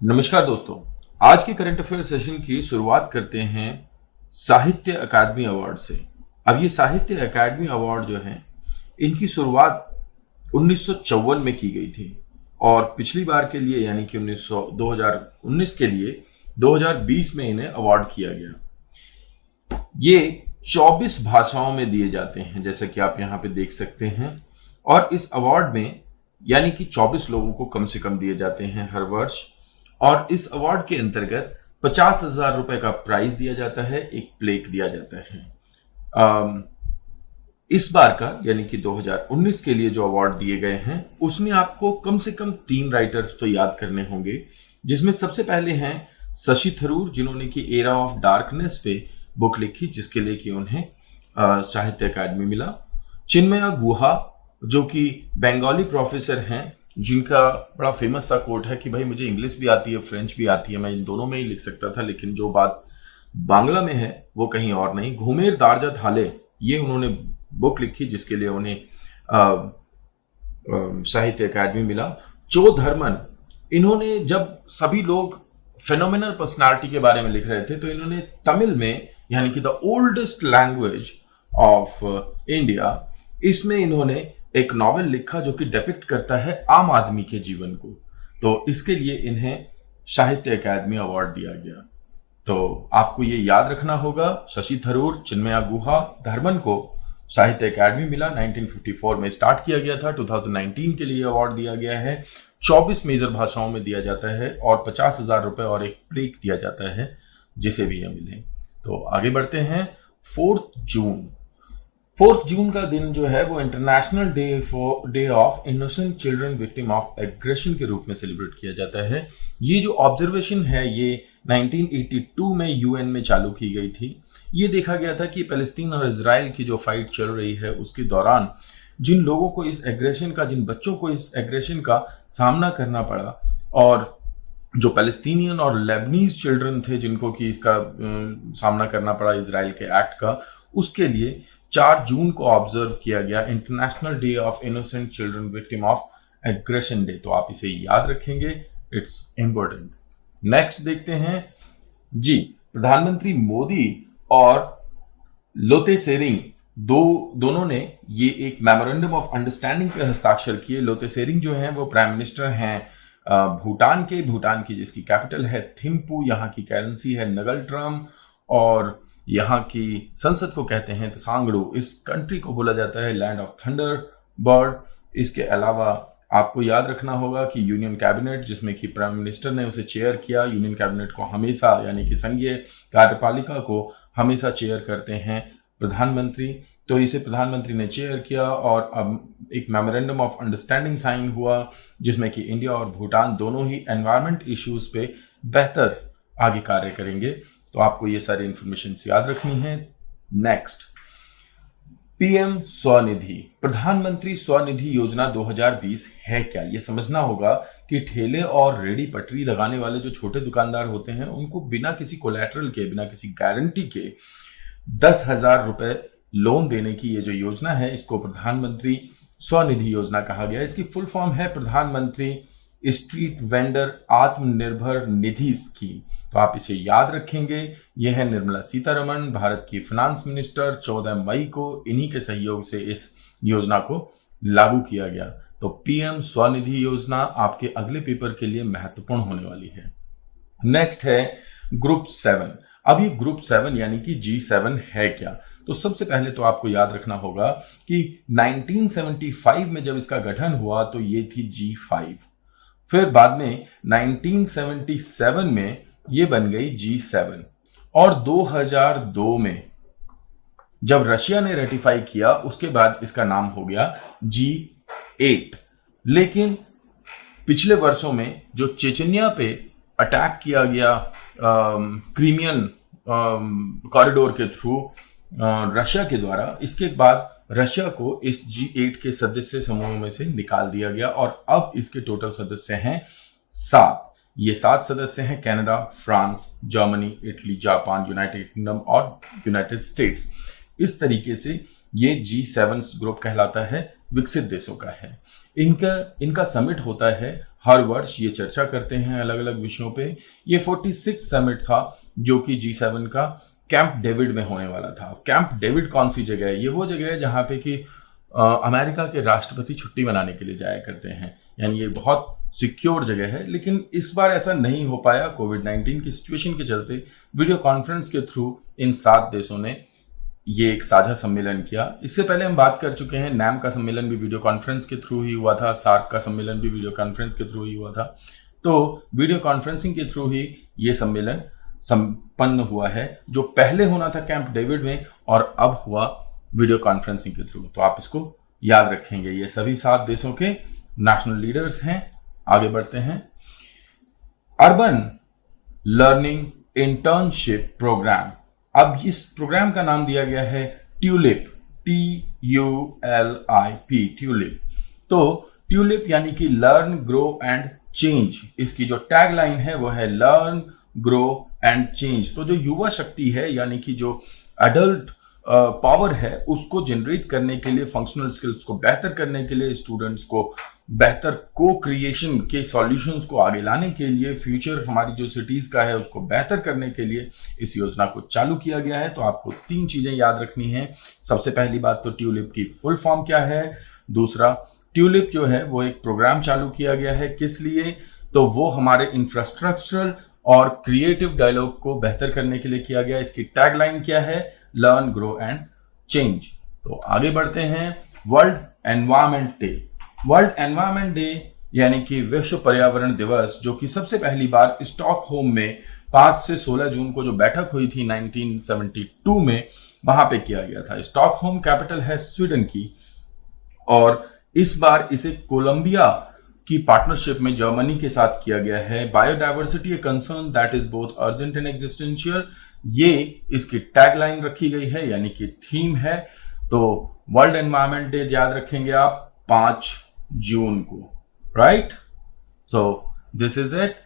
नमस्कार दोस्तों। आज के करंट अफेयर सेशन की शुरुआत करते हैं साहित्य अकादमी अवार्ड से। अब ये साहित्य अकादमी अवार्ड जो हैं, इनकी शुरुआत 1954 में की गई थी और पिछली बार के लिए यानी कि 2019 के लिए 2020 में इन्हें अवार्ड किया गया। ये 24 भाषाओं में दिए जाते हैं, जैसा कि आप यहाँ पे देख सकते हैं। और इस अवार्ड में यानी कि 24 लोगों को कम से कम दिए जाते हैं हर वर्ष। और इस अवार्ड के अंतर्गत 50,000 रुपए का प्राइज दिया जाता है, एक प्लेक दिया जाता है। अम, इस बार का यानी कि 2019 के लिए जो अवार्ड दिए गए हैं, उसमें आपको कम से कम 3 राइटर्स तो याद करने होंगे, जिसमें सबसे पहले हैं शशि थरूर, जिन्होंने कि एरा ऑफ डार्कनेस पे बुक लिखी, जिसके लिए कि उन्हें साहित्य अकादमी मिला। चिन्मया गुहा, जो कि बंगाली प्रोफेसर हैं, जिनका बड़ा फेमस सा कोट है कि भाई मुझे इंग्लिश भी आती है, फ्रेंच भी आती है, मैं इन दोनों में ही लिख सकता था, लेकिन जो बात बांग्ला में है वो कहीं और नहीं। घुमेर दारजा थाले, ये उन्होंने बुक लिखी जिसके लिए उन्हें साहित्य अकादमी मिला। चो धर्मन, इन्होंने जब सभी लोग फेनोमेनल पर्सनालिटी के बारे में लिख रहे थे, तो इन्होंने तमिल में यानी कि the oldest language of India, इसमें इन्होंने एक नॉवेल लिखा जो कि डिपिक्ट करता है आम आदमी के जीवन को। तो इसके लिए इन्हें साहित्य अकादमी अवार्ड दिया गया। तो आपको ये याद रखना होगा, शशि थरूर, चिन्मया गुहा, धर्मन को साहित्य अकादमी मिला। 1954 में स्टार्ट किया गया था, 2019 के लिए अवार्ड दिया गया है। 24 मेजर भाषाओं में दिया जाता है और 50,000 रुपए और एक प्लेक दिया जाता है, जिसे भी यह मिले। तो आगे बढ़ते हैं। 4 जून का दिन जो है वो international day of innocent children victim of aggression के रूप में सेलिब्रेट किया जाता है। ये जो ऑब्जर्वेशन है ये 1982 में यूएन में चालू की गई थी। ये देखा गया था कि पैलेस्टीन और इजराइल की जो फाइट चल रही है उसके दौरान जिन लोगों को इस एग्रेशन का, जिन बच्चों को इस एग्रेशन का सामना करना पड़ा, और जो पैलेस्टीनियन और लेबनीज चिल्ड्रन थे जिनको कि इसका सामना करना पड़ा इजराइल के एक्ट का, उसके लिए 4 जून को ऑब्जर्व किया गया international day of innocent children victim of aggression day. तो आप इसे याद रखेंगे, इट्स इंपॉर्टेंट। नेक्स्ट देखते हैं जी। प्रधानमंत्री मोदी और लोते सेरिंग दोनों ने ये एक मेमोरेंडम ऑफ अंडरस्टैंडिंग पे हस्ताक्षर किए। लोते सेरिंग जो हैं वो प्राइम मिनिस्टर हैं भूटान की जिसकी कैपिटल है थिम्पू, यहाँ की करेंसी है नगलट्रम, और यहाँ की संसद को कहते हैं तसांगड़ू। इस कंट्री को बोला जाता है लैंड ऑफ थंडर बर्ड। इसके अलावा आपको याद रखना होगा कि यूनियन कैबिनेट, जिसमें कि प्राइम मिनिस्टर ने उसे चेयर किया, यूनियन कैबिनेट को हमेशा यानी कि संघीय कार्यपालिका को हमेशा चेयर करते हैं प्रधानमंत्री। तो इसे प्रधानमंत्री ने चेयर किया और अब एक मेमोरेंडम ऑफ अंडरस्टैंडिंग साइन हुआ, जिसमें कि इंडिया और भूटान दोनों ही एनवायरमेंट इश्यूज पे बेहतर आगे कार्य करेंगे। तो आपको ये सारी इंफॉर्मेशन याद रखनी है। नेक्स्ट, पीएम स्वनिधि, प्रधानमंत्री स्वनिधि योजना 2020 है क्या? ये समझना होगा कि ठेले और रेडी पटरी लगाने वाले जो छोटे दुकानदार होते हैं, उनको बिना किसी कोलैटरल के, बिना किसी गारंटी के 10,000 रुपए लोन देने की ये जो योजना है, इसको प्रधानमंत्री स्वनिधि योजना कहा गया। इसकी फुल फॉर्म है प्रधानमंत्री street vendor Atmanirbhar Nidhi scheme. तो आप इसे याद रखेंगे। यह है निर्मला सीतारमण, भारत की फाइनेंस मिनिस्टर। 14 मई को इन्हीं के सहयोग से इस योजना को लागू किया गया। तो पीएम स्वनिधि योजना आपके अगले पेपर के लिए महत्वपूर्ण होने वाली है। नेक्स्ट है ग्रुप 7। अब ये ग्रुप 7 यानी कि G7 है क्या? तो सबसे पहले तो आपको याद रखना होगा कि 1975 में जब इसका गठन हुआ तो ये थी G5। फिर बाद में 1977 में ये बन गई G7, और 2002 में जब रशिया ने रेटिफाई किया उसके बाद इसका नाम हो गया G8। लेकिन पिछले वर्षों में जो चेचनिया पे अटैक किया गया क्रीमियन कॉरिडोर के थ्रू रशिया के द्वारा, इसके बाद रशिया को इस G8 के सदस्य समूह में से निकाल दिया गया और अब इसके टोटल सदस्य हैं 7। ये 7 सदस्य हैं Canada, France, Germany, Italy, Japan, United kingdom और यूनाइटेड स्टेट्स। इस तरीके से ये G7 ग्रुप कहलाता है। विकसित देशों का है। इनका समिट होता है हर वर्ष, ये चर्चा करते हैं अलग अलग विषयों पे। ये 46 समिट था जो कि G7 का कैंप डेविड में होने वाला था। कैंप डेविड कौन सी जगह है? ये वो जगह है जहाँ पे कि अमेरिका के राष्ट्रपति छुट्टी मनाने के लिए जाया करते हैं, यानी ये बहुत सिक्योर जगह है। लेकिन इस बार ऐसा नहीं हो पाया कोविड-19 की सिचुएशन के चलते। वीडियो कॉन्फ्रेंस के थ्रू इन 7 देशों ने ये एक साझा सम्मेलन किया। इससे पहले हम बात कर चुके हैं, नैम का सम्मेलन भी वीडियो कॉन्फ्रेंस के थ्रू ही हुआ था, सार्क का सम्मेलन भी वीडियो कॉन्फ्रेंस के थ्रू ही हुआ था। तो वीडियो कॉन्फ्रेंसिंग के थ्रू ही ये सम्मेलन संपन्न हुआ है, जो पहले होना था कैंप डेविड में और अब हुआ वीडियो कॉन्फ्रेंसिंग के थ्रू। तो आप इसको याद रखेंगे। ये सभी 7 देशों के नेशनल लीडर्स हैं। आगे बढ़ते हैं। अर्बन लर्निंग इंटर्नशिप प्रोग्राम, अब इस प्रोग्राम का नाम दिया गया है ट्यूलिप, TULIP, ट्यूलिप। तो ट्यूलिप यानी कि लर्न, ग्रो एंड चेंज। इसकी जो टैग लाइन है वो है लर्न, ग्रो एंड चेंज। तो जो युवा शक्ति है, यानी कि जो एडल्ट पावर है, उसको जनरेट करने के लिए, फंक्शनल स्किल्स को बेहतर करने के लिए, स्टूडेंट्स को बेहतर को क्रिएशन के सॉल्यूशंस को आगे लाने के लिए, फ्यूचर हमारी जो सिटीज का है उसको बेहतर करने के लिए इस योजना को चालू किया गया है। तो आपको 3 चीजें याद रखनी है। सबसे पहली बात तो ट्यूलिप की फुल फॉर्म क्या है। दूसरा, ट्यूलिप जो है वो एक प्रोग्राम चालू किया गया है, किस लिए? तो वो हमारे इंफ्रास्ट्रक्चरल और क्रिएटिव डायलॉग को बेहतर करने के लिए किया गया। इसकी टैगलाइन क्या है? Learn, grow and change. तो आगे बढ़ते हैं। World environment day. World environment day यानी कि विश्व पर्यावरण दिवस, जो कि सबसे पहली बार स्टॉकहोम में 5 से 16 जून को जो बैठक हुई थी 1972 में, वहां पे किया गया था। स्टॉकहोम कैपिटल है स्वीडन की, और इस बार इसे कोलंबिया की पार्टनरशिप में जर्मनी के साथ किया गया है। Biodiversity a concern that is both urgent and existential, ये इसकी टैगलाइन रखी गई है, यानी कि थीम है। तो वर्ल्ड एनवायरमेंट डे याद रखेंगे आप 5 जून को, right? So this is it.